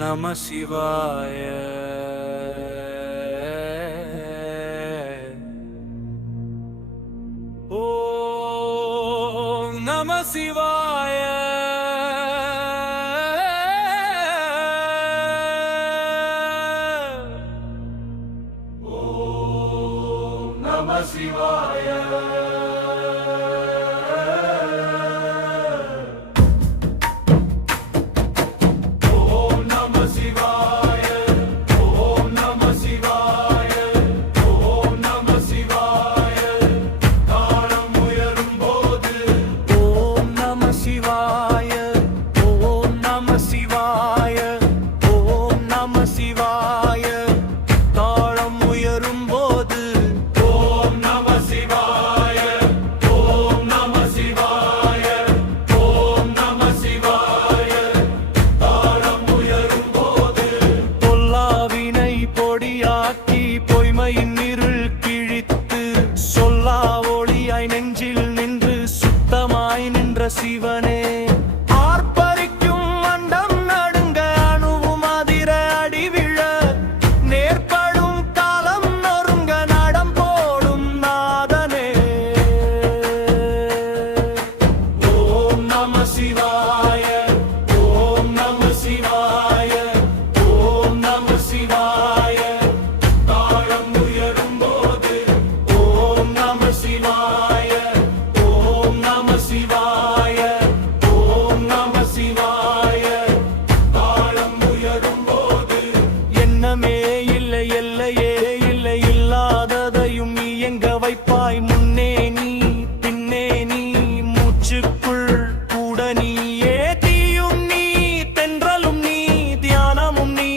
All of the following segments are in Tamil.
நம சிவாய. ஓம் நம சிவாய. ஓம் நம சிவாய. சிவனே ஆர்ப்பரிக்கும் மண்டம் நடுங்க, அணுவும் அதிர அடிவிழ, நேர்படும் காலம் நொறுங்க, நடம் போடும் நாதனே. ஓம் நம சிவாய. ஓம் நம சிவாய. ஓம் நம சிவாய. தாளம் உயரும் போது ஓம் நம சிவாய. ஓம் நம சிவாய. எல்லையே இல்லை, இல்லாததையும் இயங்க வைப்பாய். முன்னே நீ பின்னே நீ, மூச்சுக்குள் கூட நீயே. தீயும் நீ, தென்றலும் நீ, தியானமும் நீ,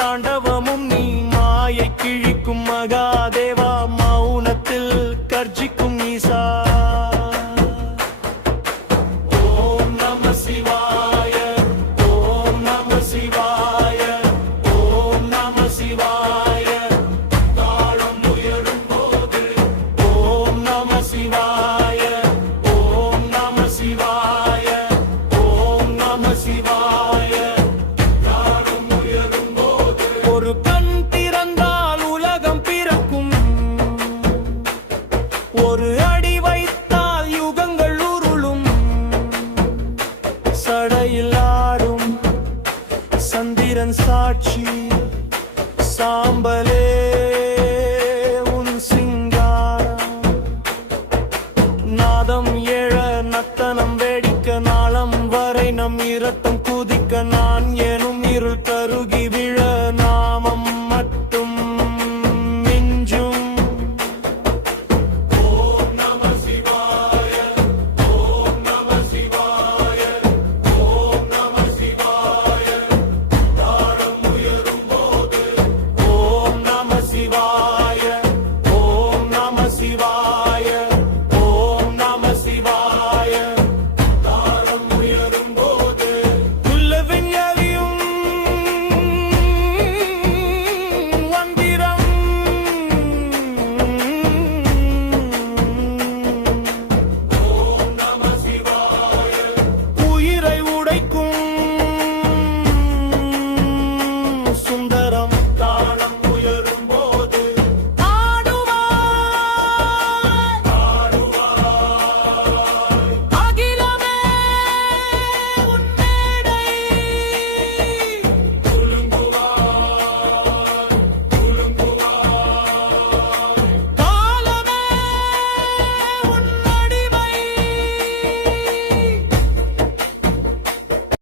தாண்டவமும் நீ. மாயை கிழிக்கும் மகாதேவா, மௌனத்தில் கர்ஜிக்கும் ஈசா. ஓம் நம சிவாய. ஓம் நம சிவாய. ஓம் நம சிவாய. தாளம் உயரும் போது ஓம் நம சிவாய. ஓம் நம சிவாய. ஓம் நம சிவாய. தாளம் உயரும் போது ஒரு கண் திறந்தால் உலகம் பிறக்கும், ஒரு அடி வைத்தால் யுகங்கள் உருளும். சடையில் ஆடும் சந்திரன் சாட்சி, சாம்பலே உன் சிங்காரம். நாதம் ஏழ நத்தனம் வேடிக்க, நாளம் வரை நம் இரத்தம் குதிக்க. நான் எனும் இருள் கருகி விழ, நாமம்